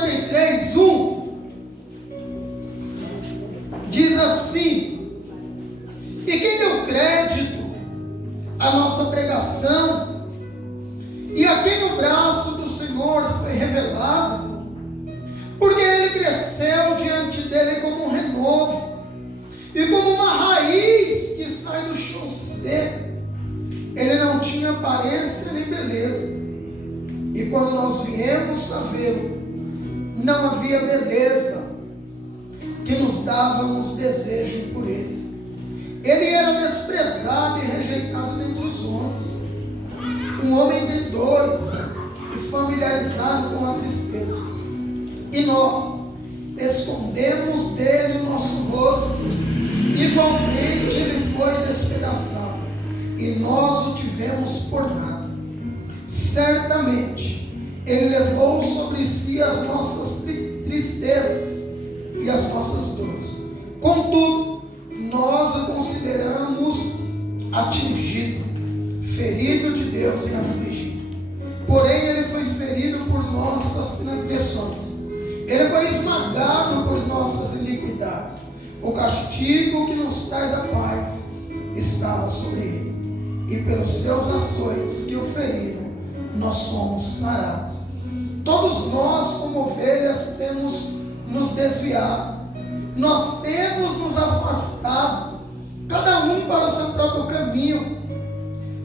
53, 1, diz assim: e quem deu crédito à nossa pregação, e a quem o braço do Senhor foi revelado, porque ele cresceu diante dele como um renovo, e como uma raiz que sai do chão seco. Ele não tinha aparência nem beleza, e quando nós viemos a vê-lo, não havia beleza que nos dávamos desejo por ele. Ele era desprezado e rejeitado dentre os homens, um homem de dores e familiarizado com a tristeza. E nós escondemos dele o nosso rosto, igualmente ele foi despedaçado, e nós o tivemos por nada. Certamente ele levou sobre si as nossas tristezas e as nossas dores. Contudo, nós o consideramos atingido, ferido de Deus e afligido. Porém, ele foi ferido por nossas transgressões, ele foi esmagado por nossas iniquidades. O castigo que nos traz a paz estava sobre ele, e pelos seus açoites que o feriram, nós somos sarados. Todos nós, como ovelhas, temos nos desviado, nós temos nos afastado, cada um para o seu próprio caminho,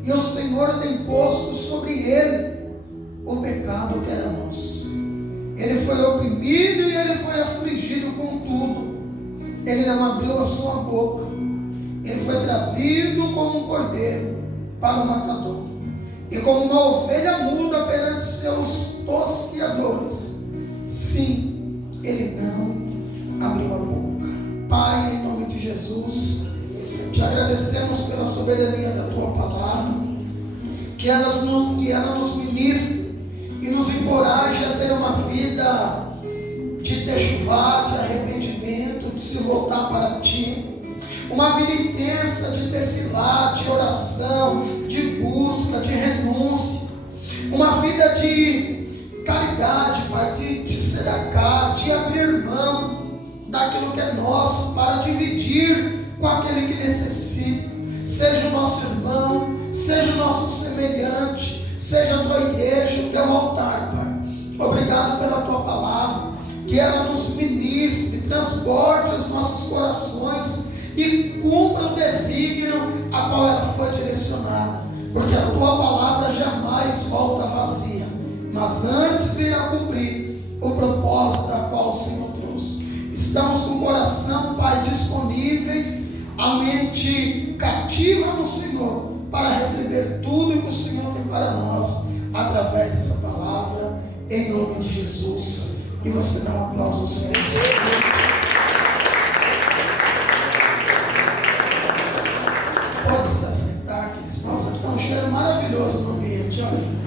e o Senhor tem posto sobre ele o pecado que era nosso. Ele foi oprimido e ele foi afligido, contudo ele não abriu a sua boca. Ele foi trazido como um cordeiro para o matador, e como uma ovelha muda perante seus tosqueadores, sim, ele não abriu a boca. Pai, em nome de Jesus, te agradecemos pela soberania da tua palavra, que ela nos ministre e nos encoraje a ter uma vida de techuvá, de arrependimento, de se voltar para ti, uma vida intensa de tefilá, de oração, de busca, de renúncia, uma vida de caridade, Pai, de sedacá, de abrir mão daquilo que é nosso para dividir com aquele que necessita, seja o nosso irmão, seja o nosso semelhante, seja a tua igreja, o teu altar, Pai. Obrigado pela tua palavra, que ela nos ministre, transborde os nossos corações e cumpra o desígnio a qual ela foi direcionada, porque a tua palavra jamais volta vazia, mas antes irá cumprir o propósito da qual o Senhor trouxe. Estamos com o coração, Pai, disponíveis, a mente cativa no Senhor, para receber tudo que o Senhor tem para nós, através dessa palavra, em nome de Jesus. E você dá um aplauso ao Senhor. Pode se assentar, queridos. Nossa, está um cheiro maravilhoso no ambiente, olha.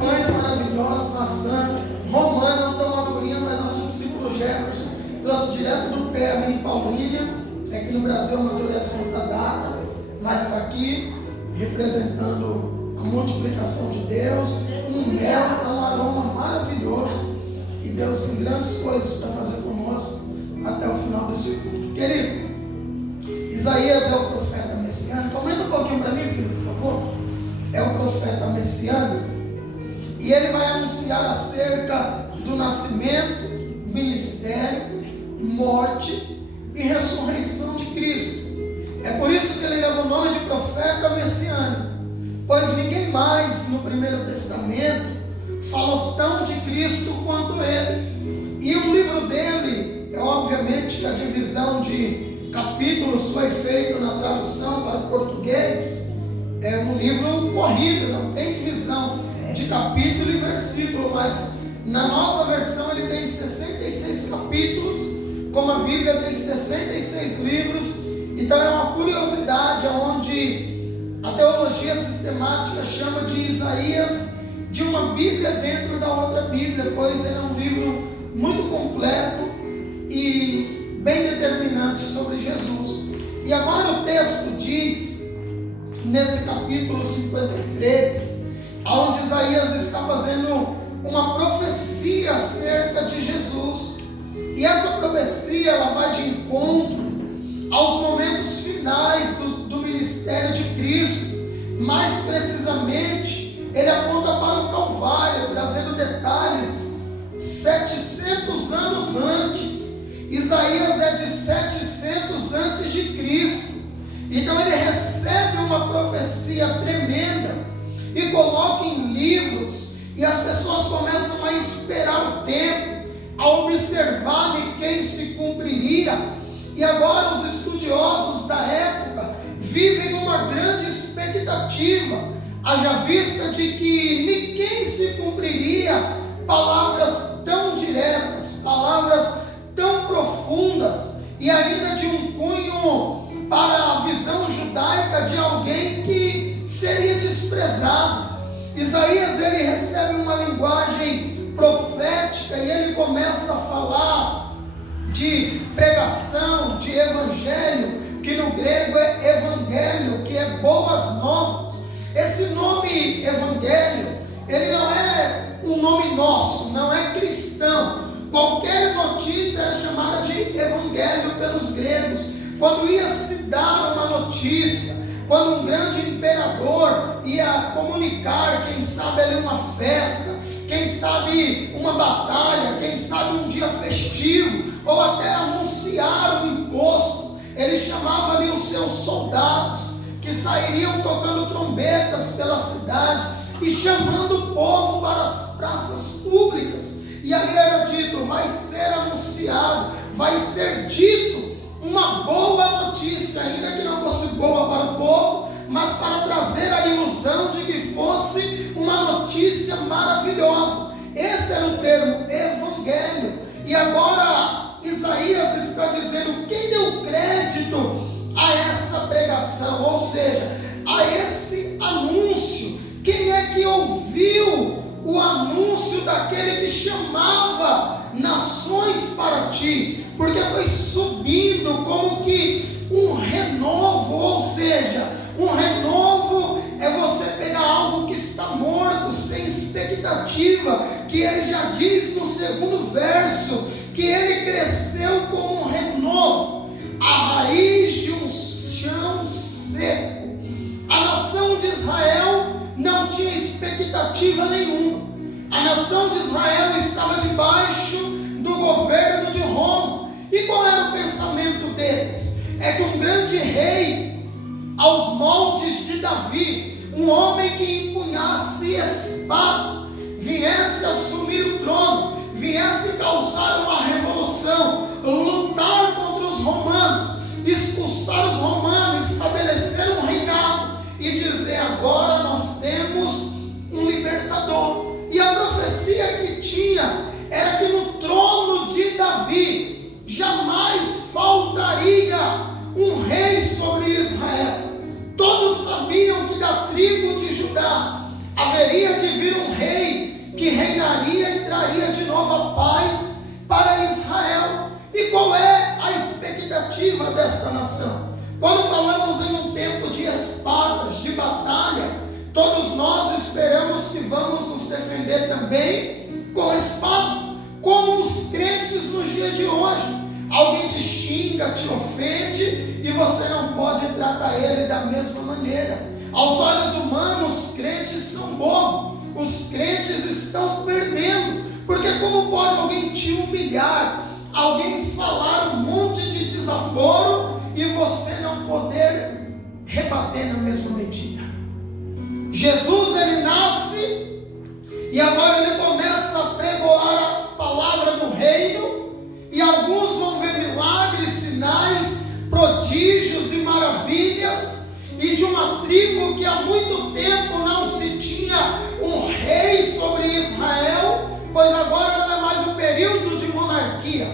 Pães maravilhosos, maçã, romana, não tão madurinha, mas nosso discípulo Jefferson trouxe direto do pé ali em Paulínia. Aqui no Brasil amadurece outra data, mas está aqui representando a multiplicação de Deus. Um mel, um aroma maravilhoso. E Deus tem grandes coisas para fazer conosco até o final desse culto. Querido, Isaías é o profeta messiânico. Comenta um pouquinho para mim, filho, por favor. É o profeta messiânico, e ele vai anunciar acerca do nascimento, ministério, morte e ressurreição de Cristo. É por isso que ele leva o nome de profeta messiânico, pois ninguém mais no Primeiro Testamento falou tão de Cristo quanto ele. E o livro dele, obviamente que a divisão de capítulos foi feita na tradução para o português, é um livro corrido, não tem divisão de capítulo e versículo, mas na nossa versão ele tem 66 capítulos, como a Bíblia tem 66 livros. Então é uma curiosidade onde a teologia sistemática chama de Isaías de uma Bíblia dentro da outra Bíblia, pois ele é um livro muito completo e bem determinante sobre Jesus. E agora o texto diz, nesse capítulo 53, onde Isaías está fazendo uma profecia acerca E essa profecia, ela vai de encontro aos momentos finais do ministério de Cristo. Mais precisamente, ele aponta para o Calvário, trazendo detalhes 700 anos antes. Isaías é de 700 antes de Cristo. Então ele recebe uma profecia tremenda e coloca em livros, e as pessoas começam a esperar o tempo, a observar em quem se cumpriria. E agora os estudiosos da época vivem uma grande expectativa, haja vista de que ninguém se cumpriria palavras tão diretas, palavras tão profundas, e ainda de um cunho para a visão judaica de alguém que seria desprezado. Isaías, ele recebe uma linguagem profética e ele começa a falar de pregação, de evangelho, que no grego é evangelho, que é boas novas. Esse nome evangelho, ele não é um nome nosso, não é cristão. Qualquer notícia era chamada de evangelho pelos gregos. Quando ia se dar uma notícia, quando um grande imperador ia comunicar, quem sabe ali uma festa, quem sabe uma batalha, quem sabe um dia festivo, ou até anunciar um imposto, ele chamava ali os seus soldados, que sairiam tocando trombetas pela cidade e chamando o povo para as praças públicas. E ali era dito, vai ser anunciado, vai ser dito uma boa notícia, ainda que não fosse boa para o povo, mas para trazer a ilusão de que fosse uma notícia maravilhosa. Esse era o termo evangelho. E agora Isaías está dizendo quem deu crédito a essa pregação, ou seja, a esse anúncio. Quem é que ouviu o anúncio daquele que chamava nações para ti? Porque foi subindo como que um renovo, ou seja, um renovo é você pegar algo que está morto, sem expectativa, que ele já diz no segundo verso, que ele cresceu como um renovo, a raiz de um chão seco. A nação de Israel não tinha expectativa nenhuma. A nação de Israel estava debaixo do governo de Roma. E qual era o pensamento deles? É que um grande rei, aos moldes de Davi, um homem que empunhasse espada, viesse assumir o trono, viesse causar uma revolução, lutar contra os romanos, expulsar os romanos, estabelecer um reinado e dizer: agora nós temos um libertador. E a profecia que tinha era que no trono de Davi jamais faltaria um rei sobre Israel. Todos sabiam que da tribo de Judá haveria de vir um rei que reinaria e traria de novo a paz para Israel. E qual é a expectativa desta nação? Quando falamos em um tempo de espadas, de batalha, todos nós esperamos que vamos nos defender também com espada, como os crentes nos dias de hoje. Alguém te xinga, te ofende e você não pode tratar ele da mesma maneira. Aos olhos humanos, os crentes são bobos, os crentes estão perdendo, porque como pode alguém te humilhar, alguém falar um monte de desaforo e você não poder rebater na mesma medida? Jesus, ele nasce e agora ele começa a pregoar a palavra do reino, e alguns vão ver milagres, sinais, prodígios e maravilhas, e de uma tribo que há muito tempo não se tinha um rei sobre Israel, pois agora não é mais um período de monarquia,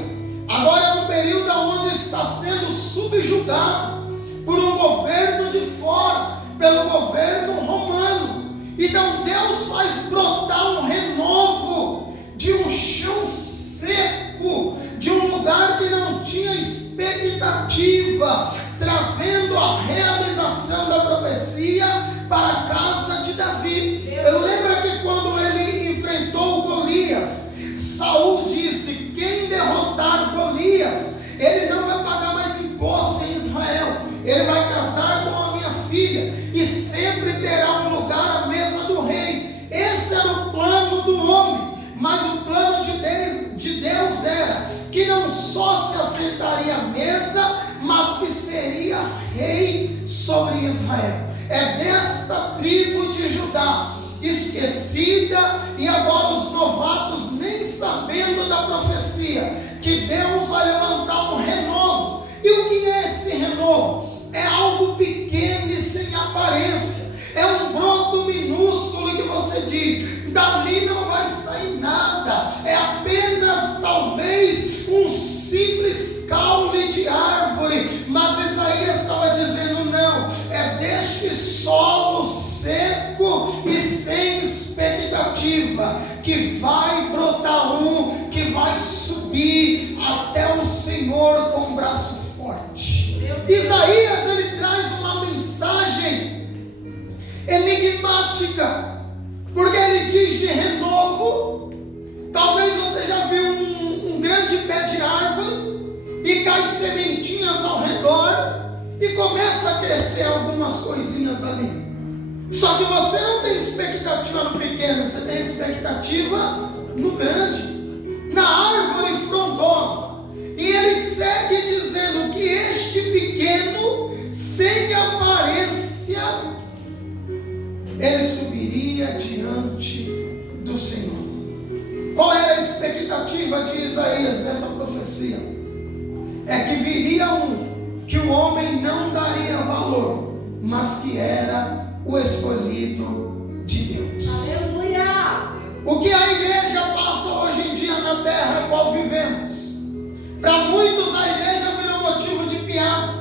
agora é um período onde está sendo subjugado por um governo de fora, pelo governo romano. Então Deus faz brotar um renovo de um chão seco, de um lugar que não tinha expectativa, trazendo a realização da profecia para a casa de Davi. Eu lembro que quando ele enfrentou Golias, Saul disse: quem derrotar só se assentaria à mesa, mas que seria rei sobre Israel. É desta tribo de Judá, esquecida, e agora os novatos nem sabendo da profecia, que Deus vai levantar um renovo. E o que é esse renovo? É algo pequeno e sem aparência, é um broto minúsculo que você diz, dali não vai sair nada, é apenas talvez um simples caule de árvore. Mas Isaías estava dizendo, não, é deste solo seco e sem expectativa que vai brotar um, que vai subir até o Senhor com um braço forte. Isaías, ele traz uma mensagem enigmática, porque ele diz de renovo. Talvez você já viu um grande pé de árvore e cai sementinhas ao redor e começa a crescer algumas coisinhas ali. Só que você não tem expectativa no pequeno, você tem expectativa no grande, na árvore frondosa. E ele segue dizendo que este pequeno, sem aparência, ele subiria diante do Senhor. Qual era a expectativa de Isaías nessa profecia? É que viria um que o homem não daria valor, mas que era o escolhido de Deus. Aleluia! O que a igreja passa hoje em dia na terra, a qual vivemos, para muitos a igreja virou motivo de piada,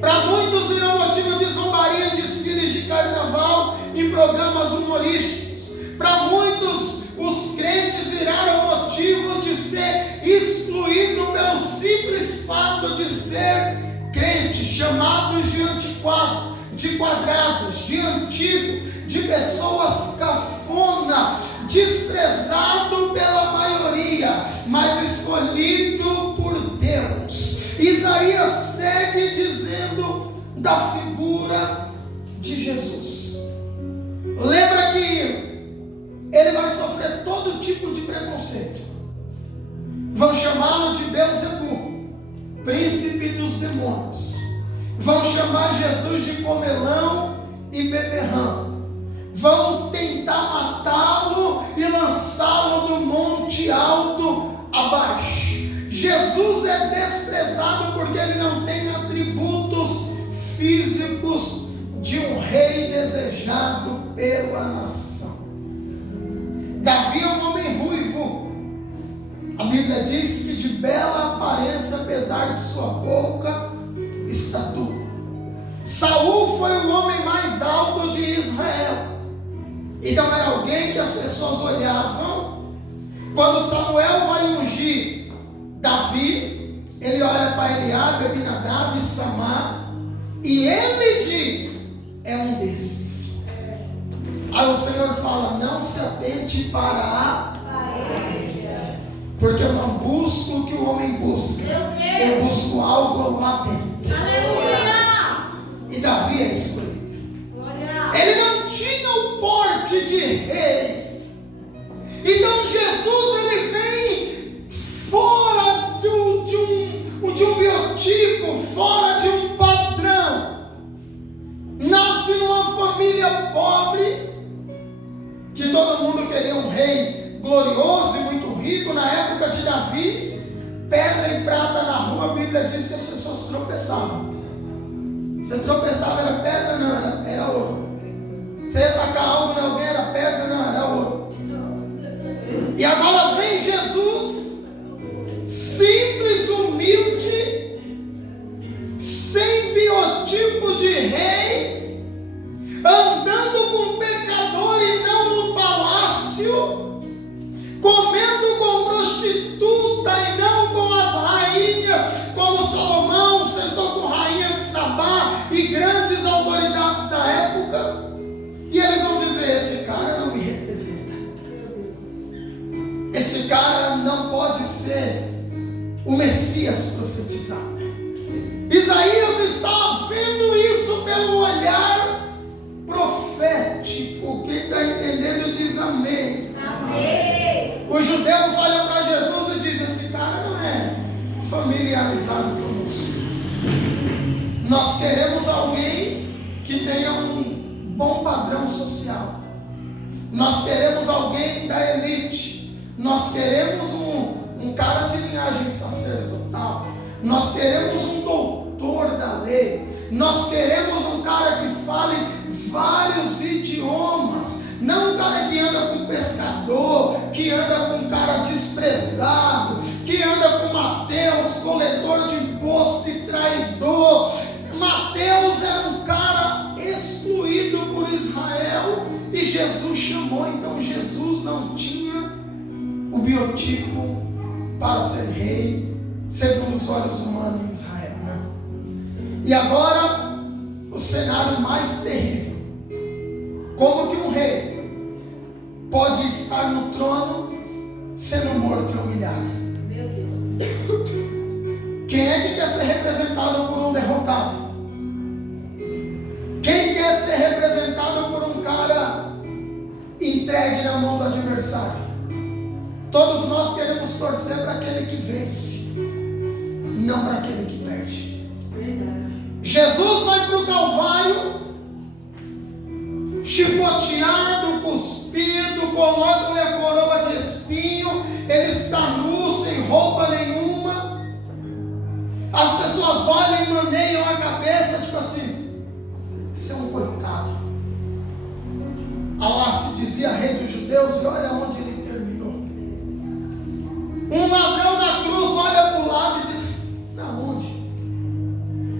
para muitos virou motivo de zombaria em desfiles de carnaval e programas humorísticos, para muitos os crentes viraram motivos de ser excluído pelo simples fato de ser crente, chamados de antiquado, de quadrados, de antigo, de pessoas cafona, desprezado pela maioria, mas escolhido por Deus. Isaías segue dizendo da figura de Jesus. Lembra que ele vai sofrer todo tipo de preconceito. Vão chamá-lo de Beelzebub, príncipe dos demônios. Vão chamar Jesus de comelão e beberrão. Vão tentar matá-lo e lançá-lo do monte alto abaixo. Jesus é desprezado porque ele não tem atributos físicos de um rei desejado pela nação. Davi é um homem ruivo. A Bíblia diz que de bela aparência, apesar de sua pouca estatura. Saul foi o homem mais alto de Israel. Então era alguém que as pessoas olhavam. Quando Samuel vai ungir Davi, ele olha para Eliabe, Abinadab e Samar, e ele diz, é um desses. Aí o Senhor fala, não se atente para a aparência, porque eu não busco o que o homem busca, eu busco algo lá dentro. E Davi é escolhido. Ele não tinha o porte de rei. Então Jesus, ele vem fora de um biotipo, fora de um padrão. Nasce numa família pobre, que todo mundo queria um rei glorioso e muito rico. Na época de Davi, pedra e prata na rua, a Bíblia diz que as pessoas tropeçavam. Você tropeçava, era pedra? Não, era ouro. Você ia tacar algo em alguém, era pedra? Não, era ouro. E agora vem Jesus, simples, humilde, sem biotipo de rei, andando com pecador e não no palácio, comendo com prostituta e não com as rainhas, como Salomão sentou com rainha de Sabá e grandes autoridades da época. E eles vão dizer, esse cara não me representa, esse cara não pode ser o Messias profetizado. Isaías está vendo isso pelo olhar profético. Quem está entendendo diz amém. Amém. Os judeus olham para Jesus e dizem, esse cara não é familiarizado conosco. Nós queremos alguém que tenha um bom padrão social. Nós queremos alguém da elite. Nós queremos um cara de linhagem sacerdotal. Nós queremos um doutor da lei. Nós queremos um cara que fale vários idiomas. Não um cara que anda com pescador, que anda com um cara desprezado, que anda com Mateus, coletor de imposto e traidor. Mateus era um cara excluído por Israel e Jesus chamou. Então Jesus não tinha o biotipo para ser rei segundo os olhos humanos em Israel, não. E agora o cenário mais terrível. Como que um rei pode estar no trono sendo morto e humilhado? Meu Deus. Quem é que quer ser representado por um derrotado? Quem quer ser representado por um cara entregue na mão do adversário? Todos nós queremos torcer para aquele que vence, não para aquele que perde. Jesus vai para o Calvário, chicoteado, cuspido, colocam-lhe a coroa de espinho, ele está nu, sem roupa nenhuma. As pessoas olham e maneiam a cabeça, tipo assim: isso é um coitado. Alá se dizia rei dos judeus, e olha onde ele terminou. Um ladrão na cruz olha para o lado e diz: na onde?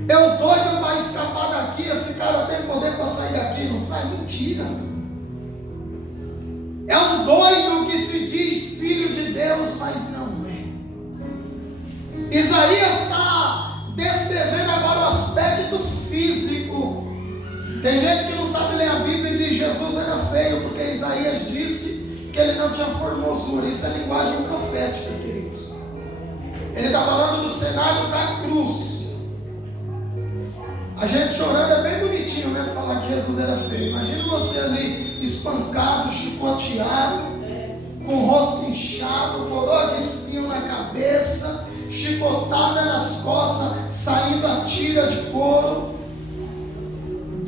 Eu doido para escapar daqui, esse cara tem poder para sair daqui, não sai? Mentira. É um doido que se diz filho de Deus, mas não é. Isaías está descrevendo agora o aspecto físico. Tem gente que não sabe ler a Bíblia e diz: Jesus era feio, porque Isaías disse que ele não tinha formosura. Isso é linguagem profética, queridos. Ele está falando do cenário da cruz. A gente chorando é bem bonitinho, né? Para falar que Jesus era feio. Imagina você ali espancado, chicoteado, com o rosto inchado, coroa de espinho na cabeça, chicotada nas costas, saindo a tira de couro,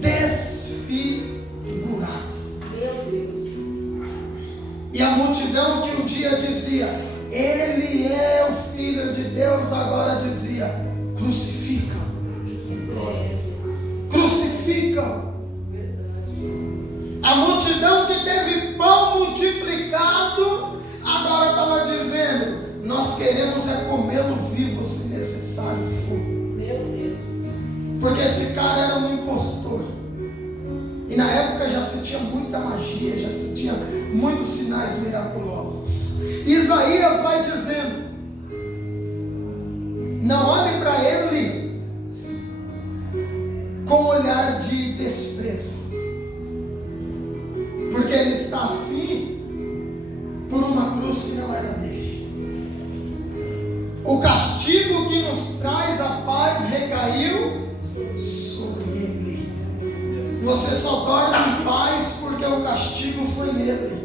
desfigurado. Meu Deus. E a multidão que um dia dizia: ele é o Filho de Deus, agora dizia: crucifica. Crucificam. A multidão que teve pão multiplicado agora estava dizendo: nós queremos é comê-lo vivo, se necessário for. Meu Deus. Porque esse cara era um impostor. E na época já se tinha muita magia, já se tinha muitos sinais miraculosos. Isaías vai dizendo: não olhe para ele com olhar de desprezo, porque ele está assim por uma cruz que não era dele. O castigo que nos traz a paz recaiu sobre ele. Você só dorme em paz porque o castigo foi nele.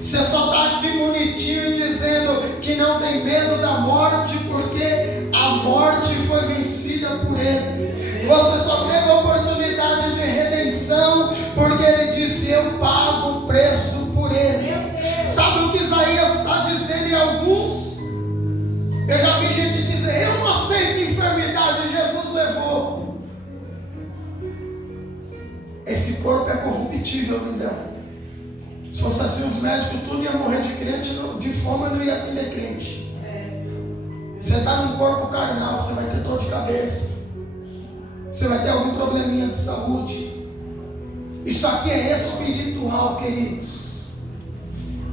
Você só está aqui bonitinho dizendo que não tem medo da morte porque a morte foi vencida por ele. Você só teve a oportunidade de redenção porque ele disse: eu pago o preço por ele. Sabe o que Isaías está dizendo em alguns? Eu já vi gente dizer: eu não aceito enfermidade, Jesus levou. Esse corpo é corruptível, lindão. Se fosse assim, os médicos tudo ia morrer de crente, de fome não ia atender crente. Você está num corpo carnal, você vai ter dor de cabeça, você vai ter algum probleminha de saúde. Isso aqui é espiritual, queridos.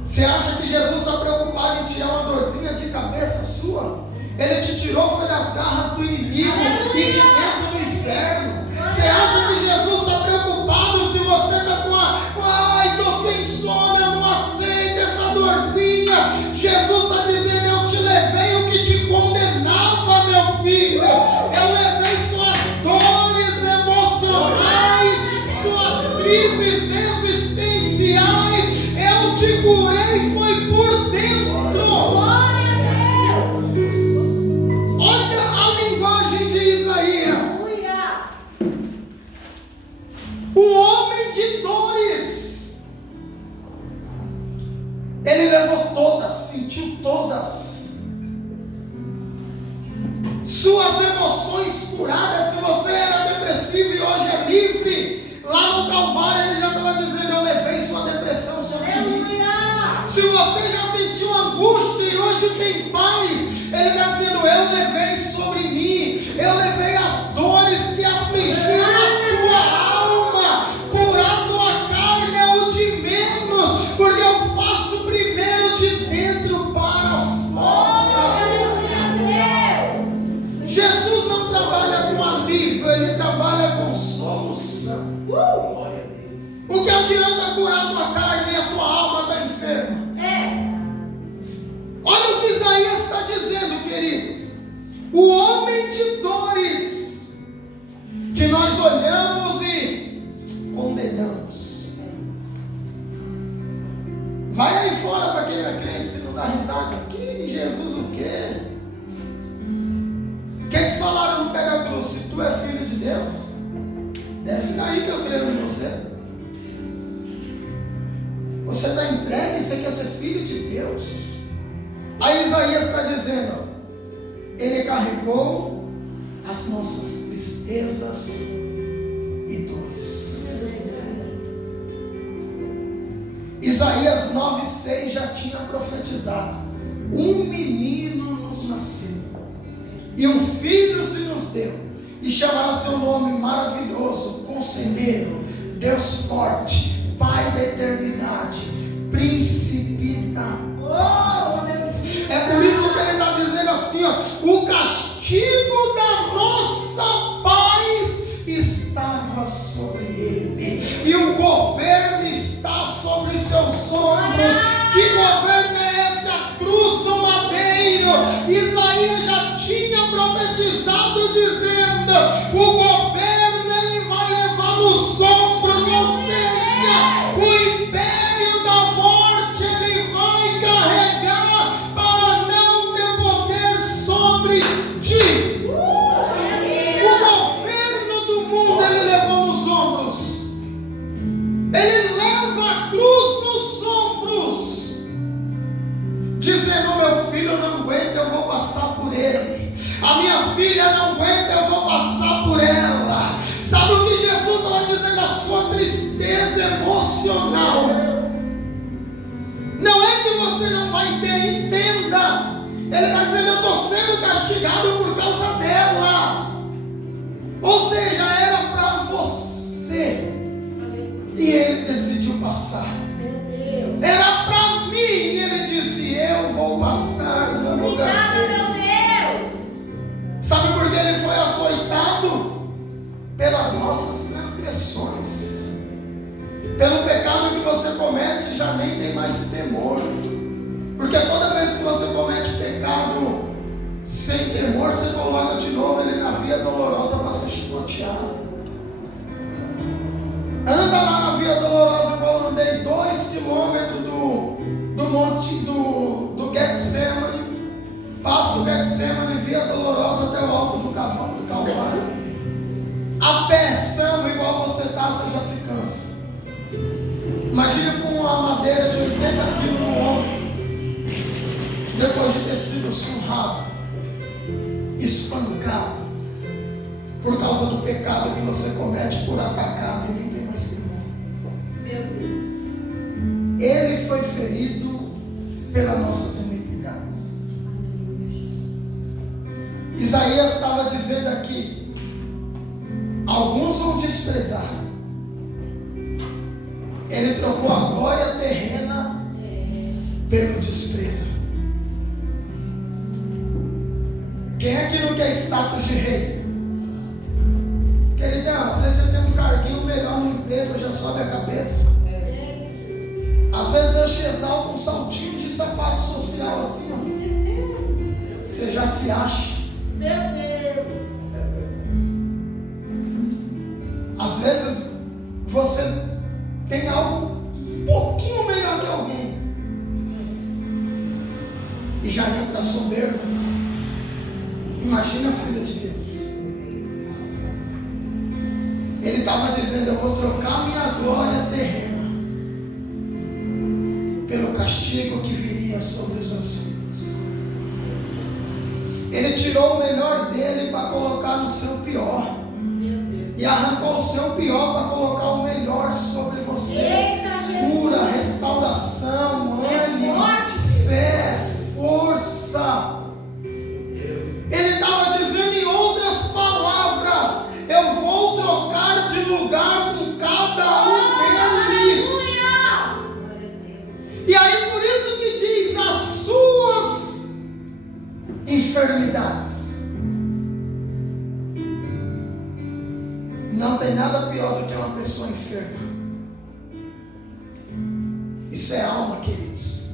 Você acha que Jesus está preocupado em tirar uma dorzinha de cabeça sua? Ele te tirou, foi das garras do inimigo e de dentro do inferno. Você acha que Jesus está preocupado se você está com ai, estou sem sono, eu não aceito essa dorzinha? Jesus está dizendo: eu te levei o que te condenava, meu filho. Eu levei suas dores emocionais, suas crises existenciais. Eu te curei, foi por dentro. todas. Suas emoções curadas. Se você era depressivo e hoje é livre, lá no Calvário ele já estava dizendo: eu levei sua depressão sobre mim. Se você já sentiu angústia e hoje tem paz, ele está dizendo: eu levei sobre mim, eu levei as dores que afligiam a tua alma. Curar tua carne é o de menos, porque eu faço primeiro de dentro para fora. Jesus não trabalha com alívio, ele trabalha com solução. O que adianta curar tua carne e a tua alma está enferma? Olha o que Isaías está dizendo, querido. O homem de dores, que nós olhamos e condenamos. Vai aí fora para quem não é crente, se não dá risada. Que Jesus o quê? O que falaram no Pega Cruz? Se tu é filho de Deus, desce daí que eu creio em você. Você está entregue, você quer ser filho de Deus. Aí Isaías está dizendo: ele carregou as nossas tristezas e dores. Isaías 9,6 já tinha profetizado: um menino nos nasceu, e um filho se nos deu, e chamará seu nome Maravilhoso, Conselheiro, Deus Forte, Pai da Eternidade, Príncipe da Paz. É por isso que ele está dizendo assim, ó: o castigo da nossa paz estava sobre ele, e o governo está sobre seus ombros. Que governo é esse? A cruz do madeiro. Isaías já tinha profetizado dizendo: o governo ele vai levar nos ombros, ou seja, o império da morte ele vai carregar para não ter poder sobre ti. O governo do mundo ele levou nos ombros. Ele leva a cruz nos ombros, dizendo: meu filho não aguenta, eu vou passar por ele. A minha filha não aguenta, eu vou passar por ela. Sabe o que Jesus estava dizendo? A sua tristeza emocional não é que você não vai ter, entenda. Ele está dizendo: eu estou sendo castigado por causa dela. Ou seja, era para você, e ele decidiu passar. Era para mim, e ele disse: eu vou passar no lugar dele. Sabe por que ele foi açoitado? Pelas nossas transgressões. Pelo pecado que você comete, já nem tem mais temor. Porque toda vez que você comete pecado sem temor, você coloca de novo ele na via dolorosa para ser chicoteado. Anda lá na via dolorosa, que eu andei 2 quilômetros do monte do Getsemane. Passo o Getsemane, via dolorosa até o alto do Calvário. A peção, igual você está, você já se cansa. Imagina com uma madeira de 80 quilos no ombro, depois de ter sido surrado, espancado, por causa do pecado que você comete por atacado e nem tem mais temor. Ele foi ferido pelas nossas iniquidades. Isaías estava dizendo aqui: alguns vão desprezar. Ele trocou a glória terrena pelo desprezo. Quem é que não quer status de rei? Queridão, às vezes você tem um carguinho melhor no emprego, já sobe a cabeça. Às vezes eu te exalto um saltinho de sapato social assim, ó. Você já se acha. Meu Deus. Às vezes você tem algo um pouquinho melhor que alguém e já entra soberbo. Imagina, filho de Deus. Ele estava dizendo: eu vou trocar minha glória terrena pelo castigo que viria sobre os meus filhos. Ele tirou o melhor dele para colocar no seu pior. E arrancou o seu pior para colocar o melhor sobre você. Cura, restauração, ânimo, fé, força. Ele estava dizendo em outras palavras: eu vou trocar de lugar com cada um deles. E aí por isso que diz: as suas enfermidades. Não tem nada pior do que uma pessoa enferma. Isso é alma, queridos.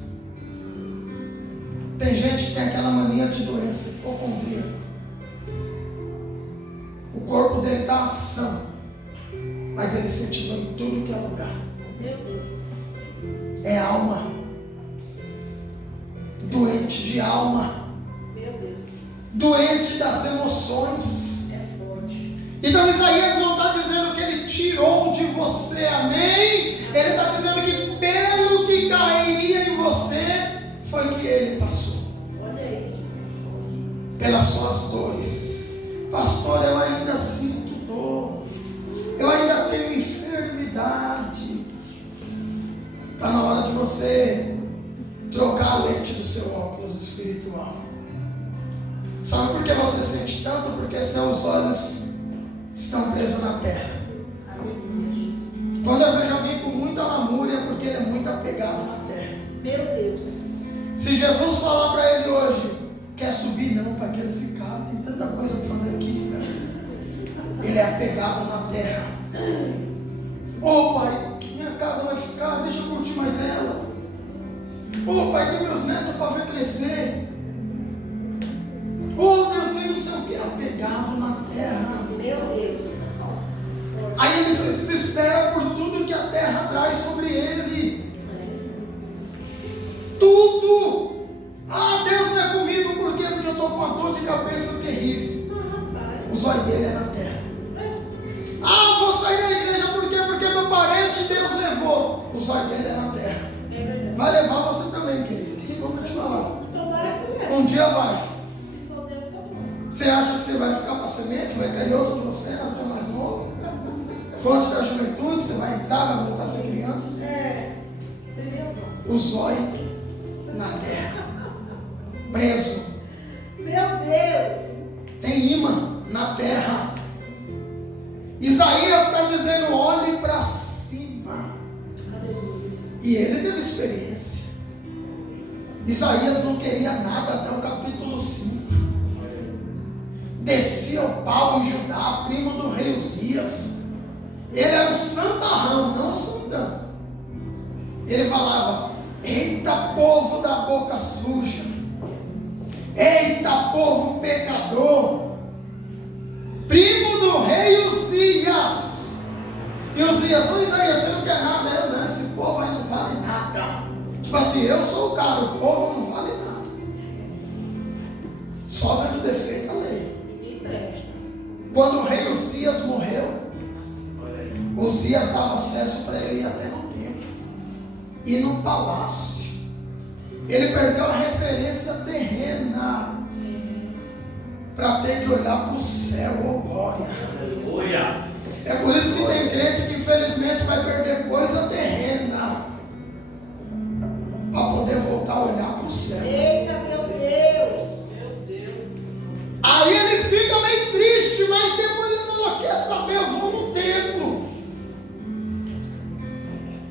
Tem gente que tem aquela mania de doença hipocondríaca. O corpo dele está são, mas ele sente dor em tudo que é lugar. Meu Deus. É alma. Doente de alma. Meu Deus. Doente das emoções. É forte. Então Isaías não está dizendo que ele tirou de você, amém? Ele está dizendo que pelo que cairia em você, foi que ele passou. Olha aí. Pelas suas dores. Pastor, eu ainda sinto dor. Eu ainda tenho enfermidade. Está na hora de você trocar a lente do seu óculos espiritual. Sabe por que você sente tanto? Porque seus olhos estão presos na terra. Quando eu vejo alguém com muita lamúria, é porque ele é muito apegado na terra. Meu Deus. Se Jesus falar para ele hoje: quer subir? Não, para que ele ficar, tem tanta coisa para fazer aqui. Ele é apegado na terra. Ô pai, minha casa vai ficar, deixa eu curtir mais ela. Ô pai, tem meus netos para ver crescer. Ô Deus, tem não sei o que, apegado na terra. Meu Deus. Aí ele se desespera por tudo que a terra traz sobre ele. Tudo. Ah, Deus não é comigo, por quê? Porque eu estou com uma dor de cabeça terrível. O zóio dele é na terra. Ah, vou sair da igreja, por quê? Porque meu parente Deus levou. O zóio dele é na terra. Vai levar você também, querido. Desculpa te falar. Um dia vai. Você acha que você vai ficar para semente? Vai cair outro para você, nascer mais novo? Fonte da juventude, você vai entrar, vai voltar a ser criança. O zóio na terra. Preso. Meu Deus. Tem imã na terra. Isaías está dizendo: olhe para cima. E ele teve experiência. Isaías não queria nada até o capítulo 5. Descia o pau em Judá, primo do rei Uzias. Ele era o santarrão, não o santão. Ele falava: eita povo da boca suja, eita povo pecador, primo do rei Uzias. E Uzias: ô Isaías, você não quer nada? Eu não, esse povo aí não vale nada. Tipo assim, eu sou o cara, o povo não vale nada. Só vendo defeito a lei. Quando o rei Uzias morreu, Uzias dava acesso para ele ir até no templo e no palácio. Ele perdeu a referência terrena para ter que olhar para o céu, oh glória. É por isso que tem crente que infelizmente vai perder coisa terrena para poder voltar a olhar para o céu. Eita, meu Deus. Meu Deus. Aí ele fica meio triste, mas depois ele falou: quer saber, eu vou no templo.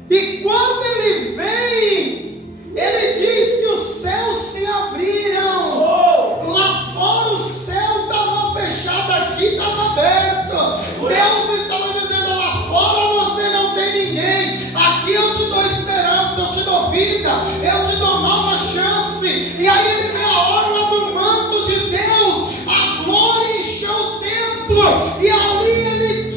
E quando ele vem, ele diz que os céus se abriram. Lá fora o céu estava fechado, aqui estava aberto. Deus estava dizendo: lá fora você não tem ninguém, aqui eu te dou esperança, eu te dou vida, eu te dou nova chance. E aí ele vê a orla do manto de Deus, a glória encheu o templo, e ali ele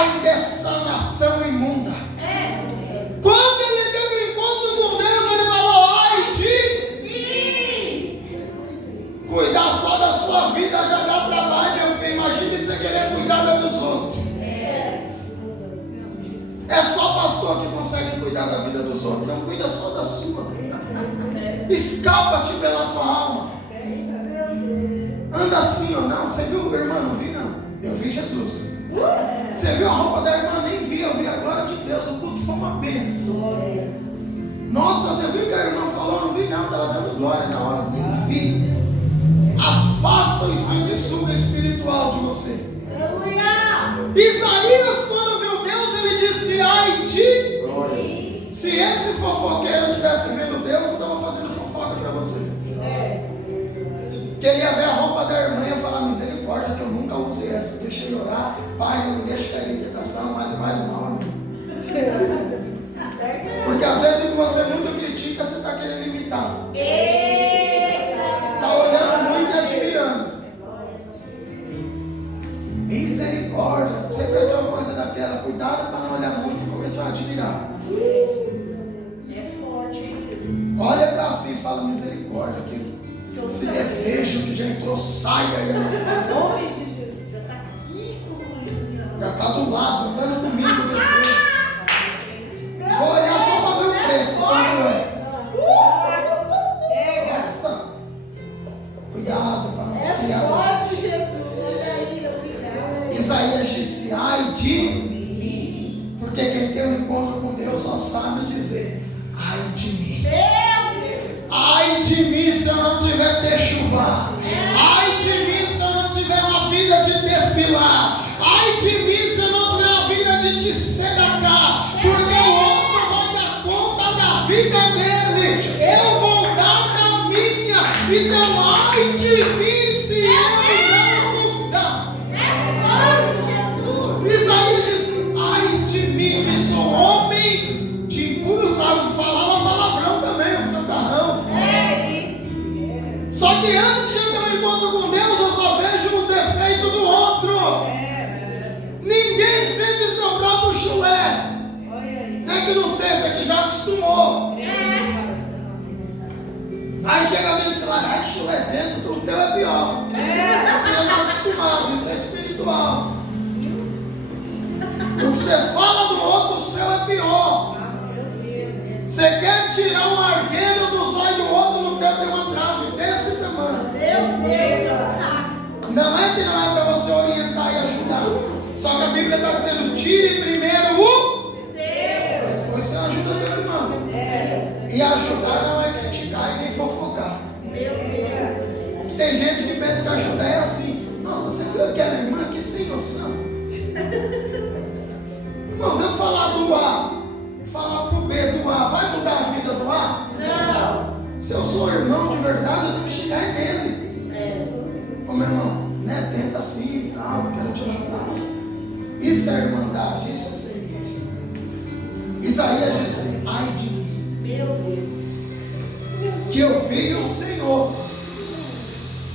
sai dessa nação imunda. Quando ele teve um encontro com Deus, ele falou: ai de cuidar só da sua vida já dá trabalho, meu filho. Imagine você querer cuidar da dos outros. É só pastor que consegue cuidar da vida dos outros. Então cuida só da sua. Escapa-te pela tua alma. Anda assim ou não? Você viu, irmã? Não vi não. Eu vi Jesus. Você viu a roupa da irmã? Nem vi. Eu vi a glória de Deus. O culto foi uma bênção. Nossa, você viu que a irmã falou? Não vi não. Estava dando glória na hora. Nem vi. Afasta o sanguessuga espiritual de você. Isaías, quando viu Deus, ele disse: ai de... Se esse fofoqueiro tivesse vendo Deus, eu estava fazendo fofoca para você. Que ele ia ver a roupa da irmã e ia falar: misericórdia, que eu nunca usei essa. Deixa ele orar. Pai, não me deixe cair em tentação, mas vai do mal a mim. Porque às vezes o que você muito critica, você está querendo imitar. Está olhando muito e admirando. Misericórdia. Sempre é uma coisa daquela. Cuidado para não olhar muito e começar a admirar. Olha para si e fala: misericórdia. Esse desejo que já entrou, saia aí. Já está do lado, andando comigo o desejo. Vou olhar só para ver o preço, quanto é. Nossa. Cuidado para não criar desejo. Isaías disse: ai de mim. Porque quem tem um encontro com Deus só sabe dizer: ai de mim. Ai de mim se eu não tiver techuvá. Ai de mim se eu não tiver uma vida de desfilar. Ai de mim se eu não tiver uma vida de te sedacar. Porque o outro vai dar conta da vida dele. Eu vou dar da minha. Então ai de mim se eu não mudar. Isaías disse: ai de mim que sou homem de impuros lábios. Falava palavrão também, o santarrão. Só que antes de eu ter um encontro com Deus, eu só vejo o defeito do outro. Ninguém sente seu próprio chulé. Não é que não sente, é que já acostumou. Aí chega dentro e você fala: ai que chulézento, o teu é pior. Você já está acostumado, isso é espiritual. O que você fala do outro, o seu é pior. Você quer tirar um argueiro dos olhos do outro, no teu tem uma trave desse tamanho. Não é que não é para você orientar e ajudar. Só que a Bíblia está dizendo: tire primeiro o seu. Depois você ajuda teu irmão. E ajudar não é criticar e nem fofocar. Tem gente que pensa que ajudar é assim. Nossa, você viu aquela irmã que sem noção? Irmãos, eu falar do A, falar pro B do A, vai mudar a vida do A? Não. Se eu sou irmão de verdade, eu tenho que chegar nele. Ô meu irmão, né? Tenta assim e tal, eu quero te ajudar. Isso é irmandade, isso é ser igreja. Isaías disse: ai de mim. Meu Deus. Que eu vi o Senhor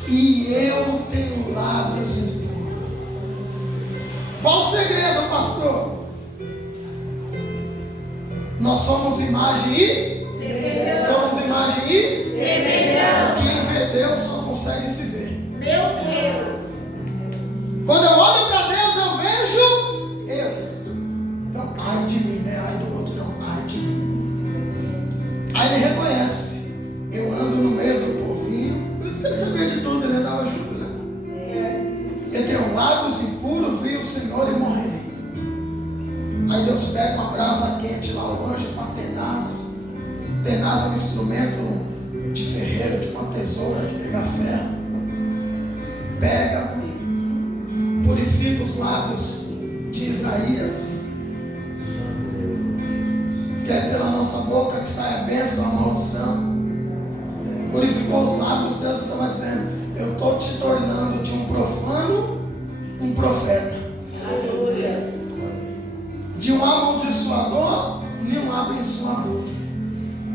e eu tenho lábios impuros. Qual o segredo, pastor? Nós somos imagem e semelhança. Somos imagem e semelhança. Quem vê Deus só consegue se ver. Meu Deus. Quando eu olho para Deus, eu vejo eu. Então, ai de mim, né? Ai do outro, não. Ai de mim. Aí ele reconhece. Eu ando no meio do povinho. Por isso que ele sabia de tudo, ele andava junto, né? Eu tenho lábios impuros, vi o Senhor e morri. Aí Deus pega uma brasa quente lá, o anjo com a tenaz. Tenaz é um instrumento de ferreiro, tipo uma tesoura de pegar ferro. Pega, purifica os lábios de Isaías. Que é pela nossa boca que sai a bênção, a maldição. Purificou os lábios, Deus estava dizendo: eu estou te tornando de um profano um profeta. Aleluia. De um amaldiçoador, um abençoador.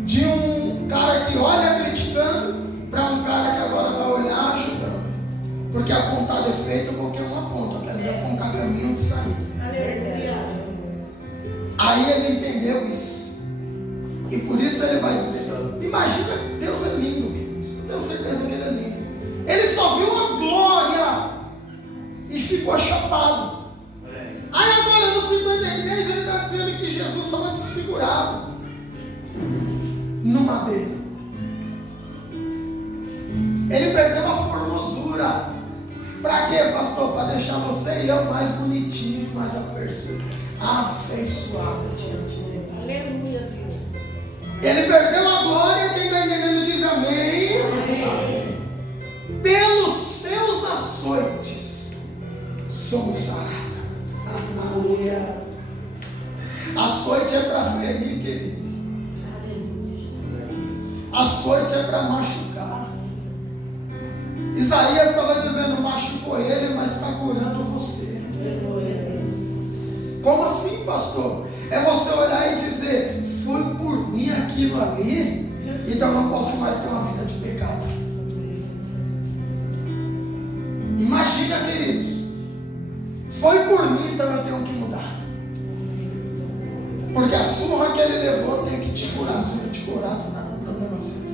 De um cara que olha criticando, para um cara que agora vai olhar ajudando. Porque apontar defeito qualquer um aponta, eu quero apontar caminho de saída. Aí ele entendeu isso. E por isso ele vai dizer, imagina, Deus é lindo, queridos. Eu tenho certeza que ele é lindo. Ele só viu a glória e ficou chapado. Aí agora no 53 ele está dizendo que Jesus estava desfigurado no madeiro. Ele perdeu a formosura. Para quê, pastor? Para deixar você e eu mais bonitinho, mais afeiçoado diante dele. Aleluia. Ele perdeu a glória. Quem está entendendo diz amém. Amém. Pelos seus açoites somos sarados. Aleluia. Açoite é para ferir, queridos. Açoite é para machucar. Isaías estava dizendo, machucou ele, mas está curando você. Como assim, pastor? É você olhar e dizer, foi por mim aquilo ali, então eu não posso mais ter uma vida de pecado. Imagina, queridos, foi por mim, então eu tenho que mudar. Porque a surra que ele levou tem que te curar. Se não te curar, você está com um problema sério.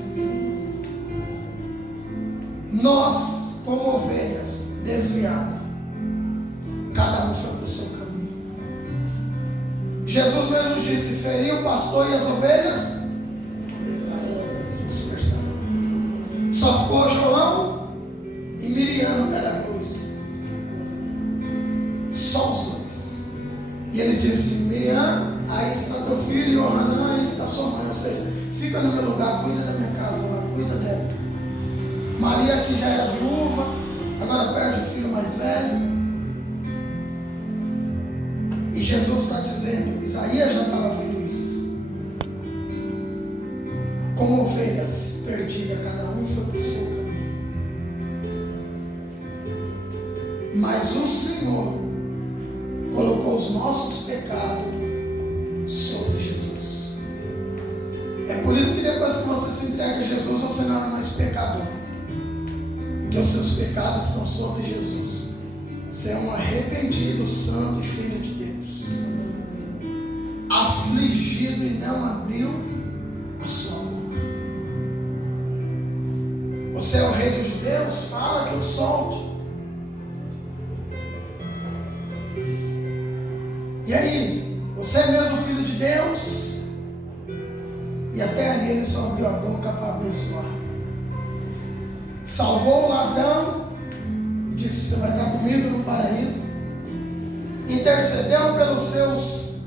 Nós, como ovelhas desviadas, cada um foi para o seu caminho. Jesus mesmo disse, feriu o pastor e as ovelhas se dispersaram. Só ficou João e Miriam no pé da cruz. Só os dois. E ele disse, Miriam, aí está teu filho, e Ohanã, aí está sua mãe. Ou seja, fica no meu lugar, cuida da minha casa, lá, cuida dela. Maria, que já era viúva, agora perde o filho mais velho. E Jesus está dizendo, Isaías já estava vendo isso. Como ovelhas perdidas, cada um foi para o seu caminho. Mas o Senhor colocou os nossos pecados sobre Jesus. É por isso que depois que você se entrega a Jesus, você não é mais pecador. Porque os seus pecados estão sobre Jesus. Você é um arrependido, santo e filho de Deus. Afligido e não abriu a sua boca. Você é o reino de Deus? Fala que eu solte. E aí, você é mesmo filho de Deus? E até ali ele só abriu a boca para abençoar. Salvou o ladrão, disse, você vai estar comigo no paraíso. Intercedeu pelos seus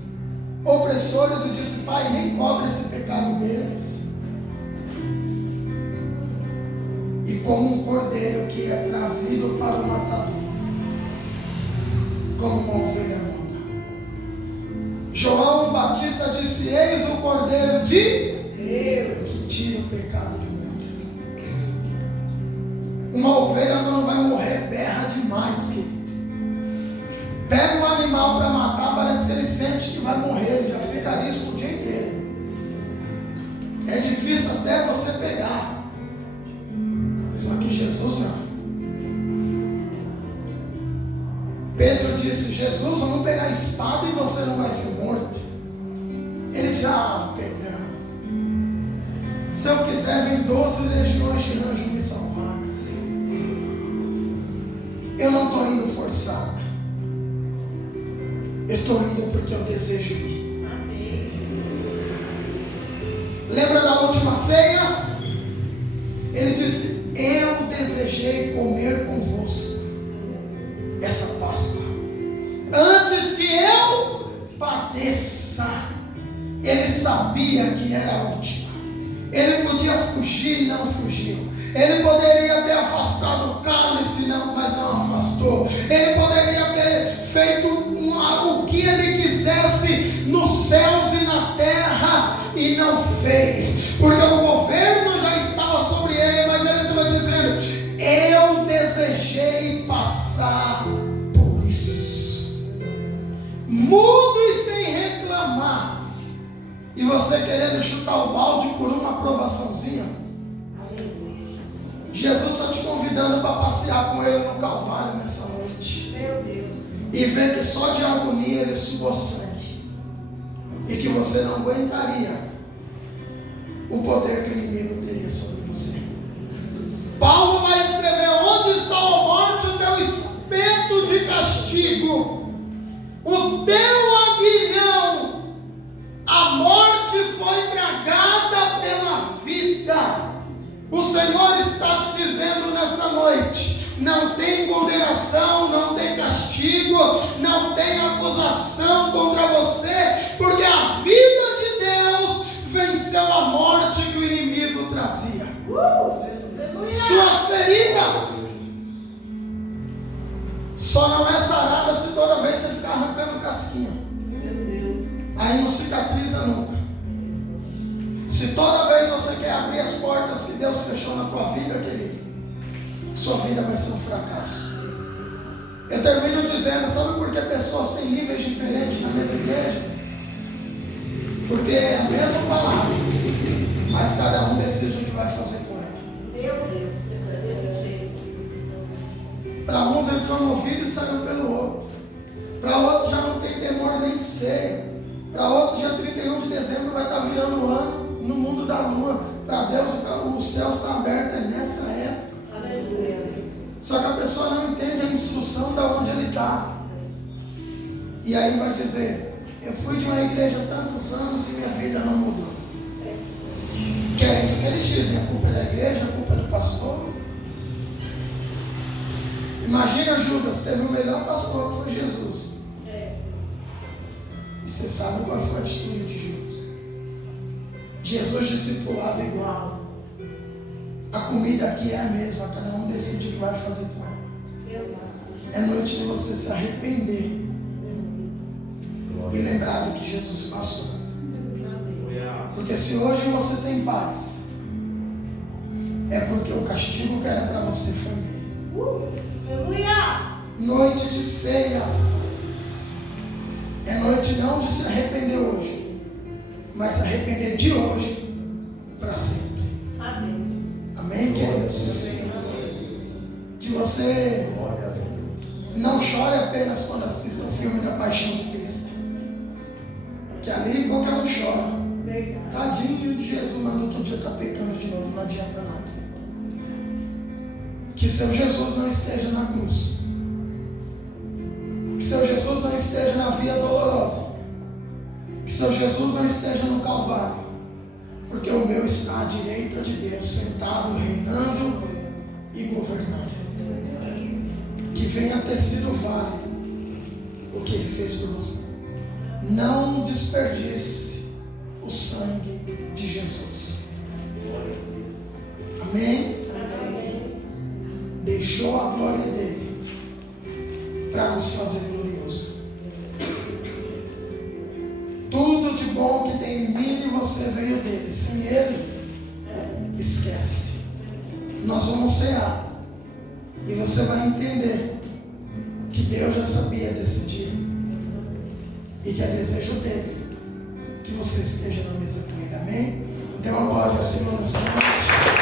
opressores e disse, Pai, nem cobre esse pecado deles. E como um cordeiro que é trazido para o matador, como uma ovelha muda. João Batista disse, eis o cordeiro de Deus que tira o pecado do mundo. Uma ovelha quando vai morrer berra demais, querido. Pega um animal para matar, parece que ele sente que vai morrer, ele já fica arisco o dia inteiro. É difícil até você pegar. Só que Jesus não. Pedro disse, Jesus, eu vou pegar a espada e você não vai ser morto. Ele disse, Pedrão, se eu quiser, vem 12 legiões de anjos me salvar, cara. Eu não estou indo forçado. Eu estou indo porque eu desejo ir. Amém. Lembra da última ceia? Ele disse, eu desejei comer convosco essa Páscoa antes que eu padeça. Ele sabia que era a última. Ele podia fugir e não fugiu. Ele poderia ter afastado o cálice, mas não afastou. Ele poderia ter feito o que ele quisesse nos céus e na terra e não fez, porque o governo já estava sobre ele, mas ele estava dizendo, eu desejei passar por isso, mudo e sem reclamar. E você querendo chutar o balde por uma aprovaçãozinha? Jesus está te convidando para passear com ele no Calvário nessa noite. Meu Deus. E ver que só de agonia ele suou sangue. e que você não aguentaria o poder que o inimigo teria sobre você. Paulo vai escrever: onde está a morte, o teu espeto de castigo, o teu aguilhão, a morte foi tragada pela vida. O Senhor está te dizendo nessa noite: não tem condenação, não tem castigo, não tem acusação contra você, porque a vida de Deus venceu a morte que o inimigo trazia. Suas feridas só não é sarada se toda vez você ficar arrancando casquinha. Aí não cicatriza nunca. Se toda vez você quer abrir as portas que Deus fechou na tua vida, querido, sua vida vai ser um fracasso. Eu termino dizendo: sabe por que pessoas têm níveis diferentes na mesma igreja? Porque é a mesma palavra, mas cada um decide o que vai fazer com ela. Meu Deus. Para uns entrou no ouvido e saiu pelo outro. Para outros já não tem temor nem de ceia. Para outros, dia 31 de dezembro vai estar virando o ano no mundo da lua. Para Deus, o céu está aberto é nessa época. Aleluia. Só que a pessoa não entende a instrução de onde ele está. E aí vai dizer: eu fui de uma igreja há tantos anos e minha vida não mudou. Que é isso que eles dizem: a culpa é da igreja, a culpa é do pastor. Imagina Judas, teve o melhor pastor que foi Jesus. E você sabe qual foi a atitude de Judas. Jesus discipulava igual. A comida aqui é a mesma, cada um decide o que vai fazer com ela. É noite de você se arrepender e lembrar do que Jesus passou. Porque se hoje você tem paz, é porque o castigo que era para você foi nele. Noite de ceia é noite não de se arrepender hoje, mas se arrepender de hoje para sempre. Amém, queridos? Que você não chore apenas quando assista o filme da Paixão de Cristo, que ali qualquer um chora. Tadinho de Jesus, mas no outro dia está pecando de novo, não adianta nada. Que seu Jesus não esteja na cruz, que seu Jesus não esteja na via dolorosa, que seu Jesus não esteja no Calvário, porque o meu está à direita de Deus, sentado, reinando e governando. Que venha ter sido válido o que Ele fez por você. Não desperdice o sangue de Jesus. Amém? Deixou a glória dele para nos fazer glorioso. Tudo de bom que tem em mim e você veio dele. Sem ele, esquece. Nós vamos cear e você vai entender que Deus já sabia desse dia e que é desejo dele que você esteja na mesa com ele. Amém? Então aplaude ao Senhor nessa noite.